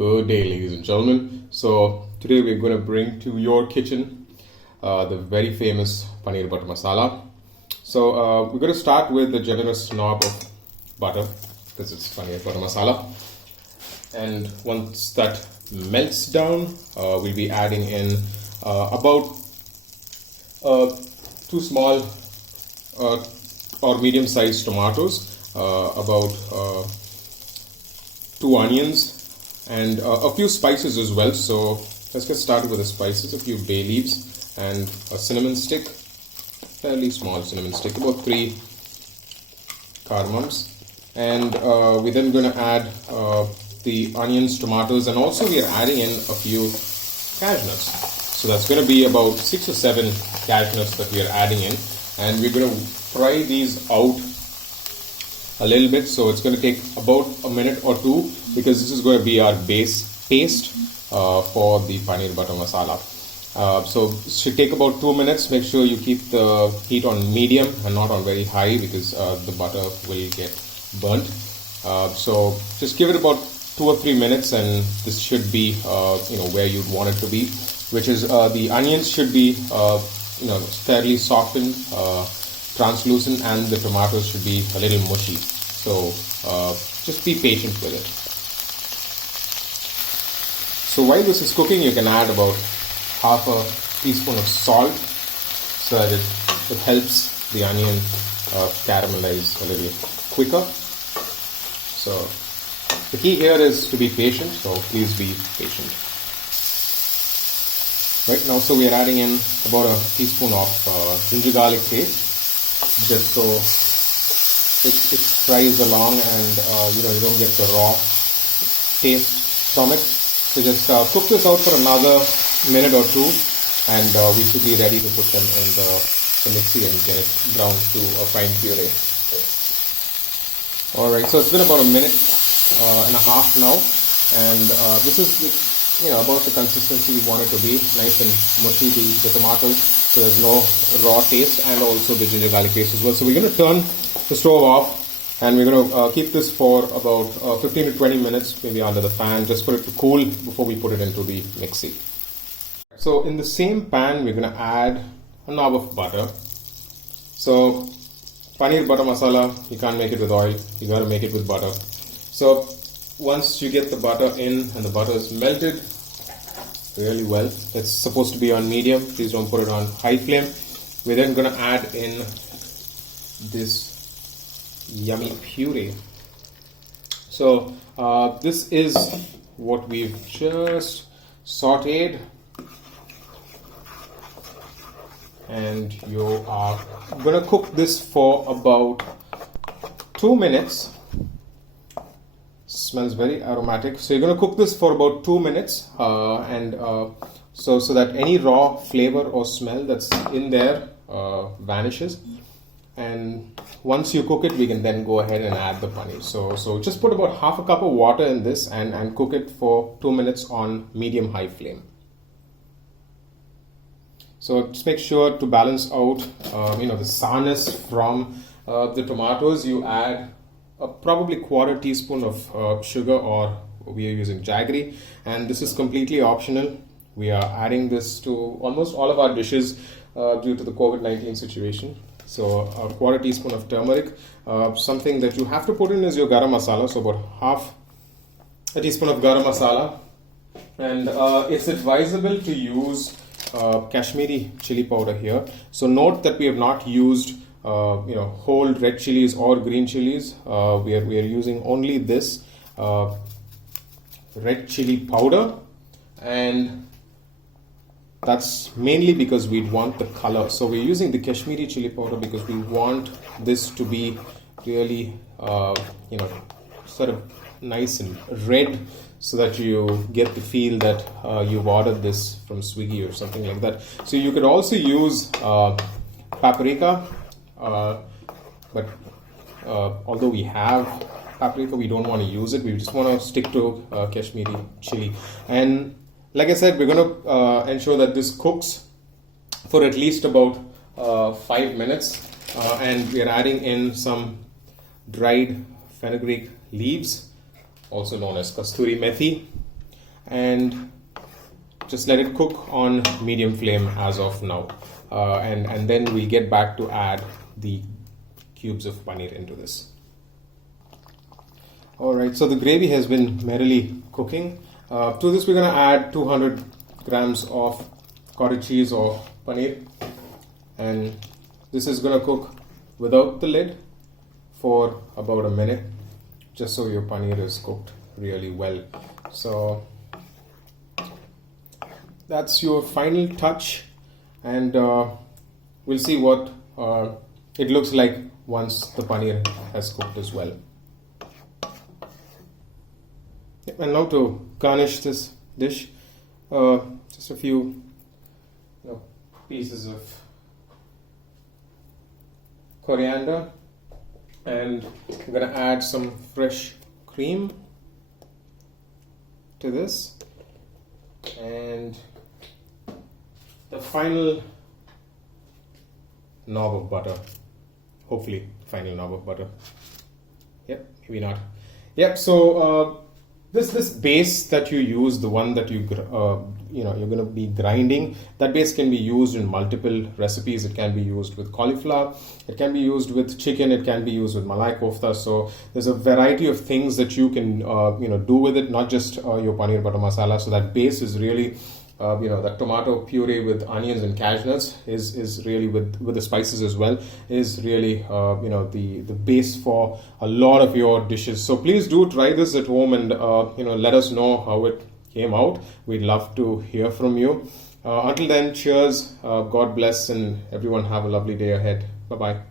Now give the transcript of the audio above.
Good day, ladies and gentlemen. So today we're going to bring to your kitchen the very famous Paneer Butter Masala. So we're going to start with a generous knob of butter because it's Paneer Butter Masala. And once that melts down, we'll be adding in about two small or medium-sized tomatoes, about two onions, and a few spices as well. So let's get started with the spices. A few bay leaves and a cinnamon stick, fairly small cinnamon stick, about 3 cardamoms. And we're then going to add the onions, tomatoes, and also we are adding in a few cashew nuts. So that's going to be about 6 or 7 cashew nuts that we are adding in, and we're going to fry these out a little bit. So it's going to take about a minute or two because this is going to be our base paste for the Paneer Butter Masala. So it should take about 2 minutes. Make sure you keep the heat on medium and not on very high because the butter will get burnt. So just give it about 2 or 3 minutes, and this should be where you'd want it to be, which is the onions should be fairly softened, translucent, and the tomatoes should be a little mushy. So just be patient with it. So while this is cooking, you can add about half a teaspoon of salt so that it helps the onion caramelize a little quicker. So the key here is to be patient, so please be patient. Right now, so we are adding in about a teaspoon of ginger garlic paste, just so it fries along and you don't get the raw taste from it. So just cook this out for another minute or two, and we should be ready to put them in the mixie and get it ground to a fine puree. Alright, so it's been about a minute and a half now, and this is about the consistency we want it to be, nice and mushy, the tomatoes, so there's no raw taste, and also the ginger garlic paste as well. So we're going to turn the stove off, and we're going to keep this for about 15 to 20 minutes, maybe under the fan, just for it to cool before we put it into the mixie. So in the same pan, we're going to add a knob of butter. So Paneer Butter Masala, you can't make it with oil, you got to make it with butter. So once you get the butter in and the butter is melted really well, it's supposed to be on medium, please don't put it on high flame. We're then going to add in this yummy puree. So this is what we've just sauteed, and you are going to cook this for about 2 minutes. Smells very aromatic. So you're going to cook this for about 2 minutes, so that any raw flavor or smell that's in there vanishes. And once you cook it, we can then go ahead and add the paneer. So just put about half a cup of water in this and cook it for 2 minutes on medium-high flame. So just make sure to balance out the sourness from the tomatoes. You add probably 1/4 teaspoon of sugar, or we are using jaggery, and this is completely optional. We are adding this to almost all of our dishes due to the COVID-19 situation. So a 1/4 teaspoon of turmeric. Something that you have to put in is your garam masala, so about half a teaspoon of garam masala. And it's advisable to use Kashmiri chili powder here. So note that we have not used whole red chilies or green chilies. We are using only this red chili powder, and that's mainly because we want the color. So we're using the Kashmiri chili powder because we want this to be really sort of nice and red, so that you get the feel that you've ordered this from Swiggy or something like that. So you could also use paprika, but although we have paprika, we don't want to use it. We just want to stick to Kashmiri chili. And like I said, we're going to ensure that this cooks for at least about 5 minutes, and we are adding in some dried fenugreek leaves, also known as kasturi methi. and just let it cook on medium flame as of now. And then we'll get back to add the cubes of paneer into this. Alright, so the gravy has been merrily cooking. To this we're going to add 200 grams of cottage cheese or paneer, and this is going to cook without the lid for about a minute, just so your paneer is cooked really well. So that's your final touch, and we'll see what it looks like once the paneer has cooked as well. And now to garnish this dish, just a few pieces of coriander, and I'm going to add some fresh cream to this, and the final knob of butter, hopefully final knob of butter. Yep, maybe not. Yep. So this base that you use, the one that you're going to be grinding, that base can be used in multiple recipes. It can be used with cauliflower, it can be used with chicken, it can be used with malai kofta. So there's a variety of things that you can do with it, not just your paneer butter masala. So that base is really that tomato puree with onions and cashew nuts is really with the spices as well, is really the base for a lot of your dishes. So please do try this at home, and let us know how it came out. We'd love to hear from you. Until then, cheers, God bless, and everyone have a lovely day ahead. Bye bye.